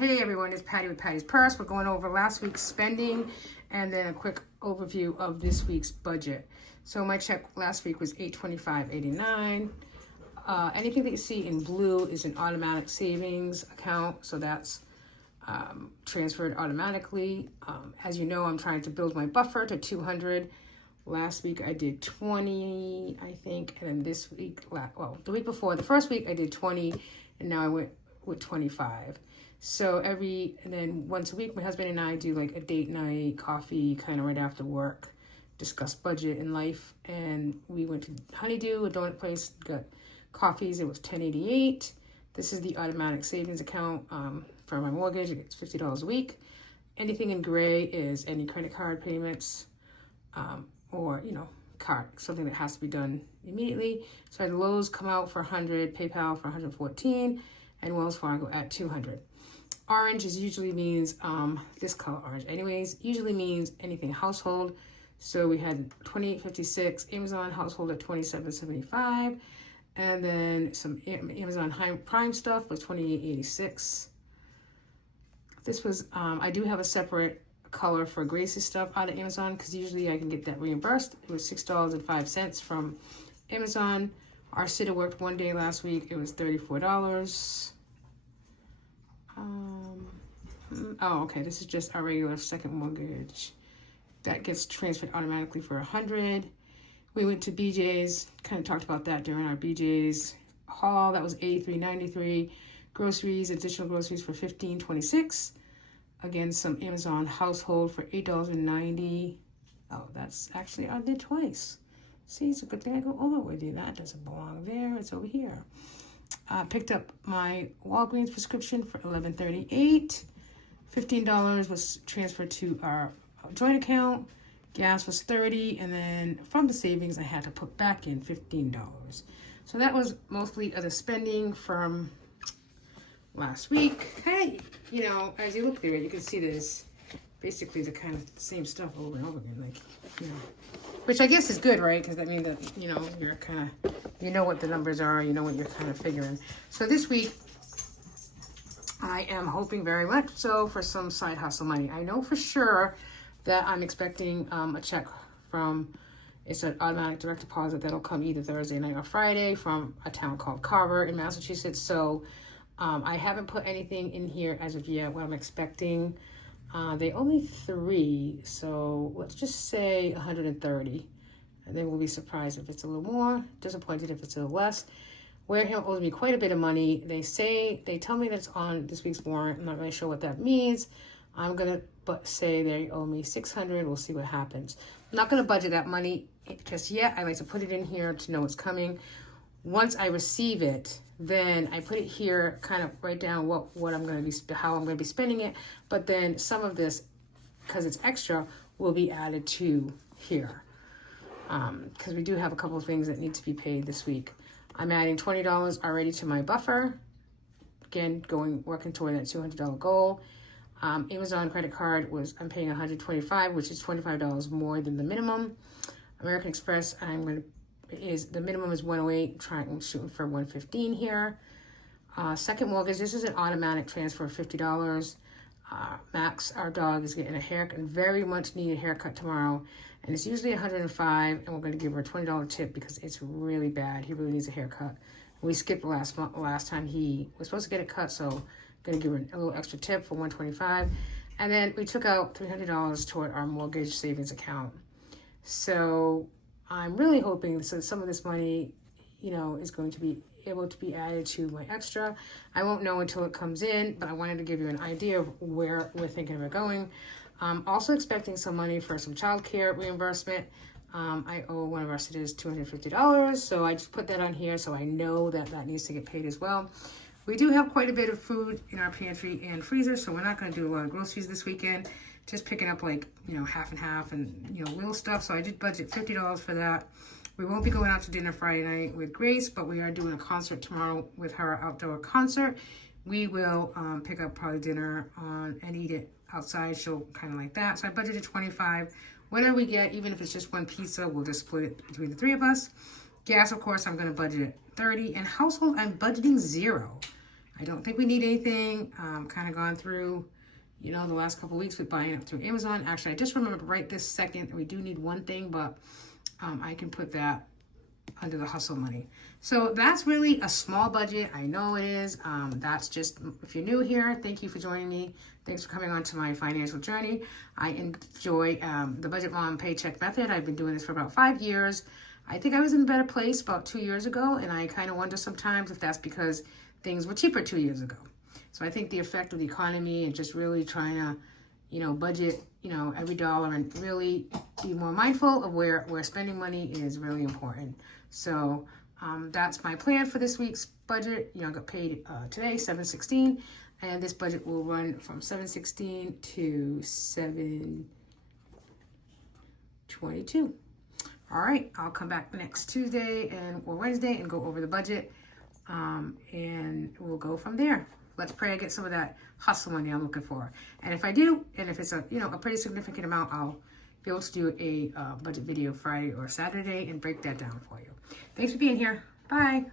Hey everyone, it's Patty with Patty's Purse. We're going over last week's spending and then a quick overview of this week's budget. So my check last week was $825.89. Anything that you see in blue is an automatic savings account, so that's transferred automatically. As you know, I'm trying to build my buffer to 200. Last week I did 20, I think, and then this week, the week before, the first week I did 20, and now I went with 25. So and then once a week, my husband and I do like a date night, coffee, kind of right after work, discuss budget and life. And we went to Honeydew, a donut place, got coffees. It was $10.88. This is the automatic savings account for my mortgage. It's $50 a week. Anything in gray is any credit card payments or, something that has to be done immediately. So I had Lowe's come out for 100, PayPal for 114, and Wells Fargo at 200. Orange usually means, this color orange anyways, usually means anything household. So we had $28.56, Amazon household at $27.75, and then some Amazon Prime stuff was $28.86. This was, I do have a separate color for Gracie's stuff out of Amazon because usually I can get that reimbursed. It was $6.05 from Amazon. Our sitter worked one day last week. It was $34. Okay, this is just our regular second mortgage. That gets transferred automatically for 100. We went to BJ's, kind of talked about that during our BJ's haul. That was $83.93. Groceries, additional groceries for $15.26. Again, some Amazon household for $8.90. Oh, that's actually, I did twice. See, it's a good thing I go over with you. That doesn't belong there. It's over here. Picked up my Walgreens prescription for $11.38. $15 was transferred to our joint account. Gas was $30, and then from the savings, I had to put back in $15. So that was mostly of the spending from last week. Hey, as you look through it, you can see there's basically the kind of same stuff over and over again, which I guess is good, right? Because that means that, you're kind of, what the numbers are, what you're kind of figuring. So this week, I am hoping very much so for some side hustle money. I know for sure that I'm expecting a check from, it's an automatic direct deposit that'll come either Thursday night or Friday from a town called Carver in Massachusetts. So I haven't put anything in here as of yet what I'm expecting. They owe me 3, so let's just say 130. And then we'll be surprised if it's a little more, disappointed if it's a little less. Wareham owes me quite a bit of money. They tell me that it's on this week's warrant. I'm not really sure what that means. I'm gonna say they owe me 600. We'll see what happens. I'm not gonna budget that money just yet. I like to put it in here to know it's coming. Once I receive it, then I put it here, kind of write down what I'm going to be, how I'm going to be spending it. But then some of this, because it's extra, will be added to here. Because we do have a couple of things that need to be paid this week. I'm adding $20 already to my buffer. Again, working toward that $200 goal. Amazon credit card I'm paying $125, which is $25 more than the minimum. American Express, the minimum is 108, shooting for 115 here. Second mortgage, this is an automatic transfer of $50. Max, our dog, is getting a haircut, very much needed haircut tomorrow. And it's usually $105, and we're going to give her a $20 tip because it's really bad. He really needs a haircut. We skipped last time he was supposed to get it cut, so going to give her a little extra tip for $125. And then we took out $300 toward our mortgage savings account. So I'm really hoping so some of this money, is going to be able to be added to my extra. I won't know until it comes in, but I wanted to give you an idea of where we're thinking of it going. I'm also expecting some money for some childcare reimbursement. I owe one of our sitters $250, so I just put that on here so I know that needs to get paid as well. We do have quite a bit of food in our pantry and freezer, so we're not going to do a lot of groceries this weekend. Just picking up half and half and, little stuff. So I did budget $50 for that. We won't be going out to dinner Friday night with Grace, but we are doing a concert tomorrow with her, outdoor concert. We will pick up probably dinner and eat it outside. She'll kind of like that. So I budgeted $25. Whatever we get, even if it's just one pizza, we'll just split it between the 3 of us. Gas, of course, I'm going to budget $30. And household, I'm budgeting $0. I don't think we need anything. Kind of gone through, you know, the last couple weeks with buying up through Amazon. Actually, I just remembered right this second, we do need one thing, but I can put that under the hustle money. So that's really a small budget. I know it is. That's just, if you're new here, thank you for joining me. Thanks for coming on to my financial journey. I enjoy the Budget Mom Paycheck method. I've been doing this for about 5 years. I think I was in a better place about 2 years ago, and I kind of wonder sometimes if that's because things were cheaper 2 years ago. So I think the effect of the economy and just really trying to, you know, budget, you know, every dollar and really be more mindful of where spending money is really important. So that's my plan for this week's budget. You know, I got paid today, 7/16, and this budget will run from 7/16 to 7/22. All right, I'll come back next Tuesday or Wednesday and go over the budget, and we'll go from there. Let's pray I get some of that hustle money I'm looking for. And if I do, and if it's a, you know, a pretty significant amount, I'll be able to do a budget video Friday or Saturday and break that down for you. Thanks for being here. Bye.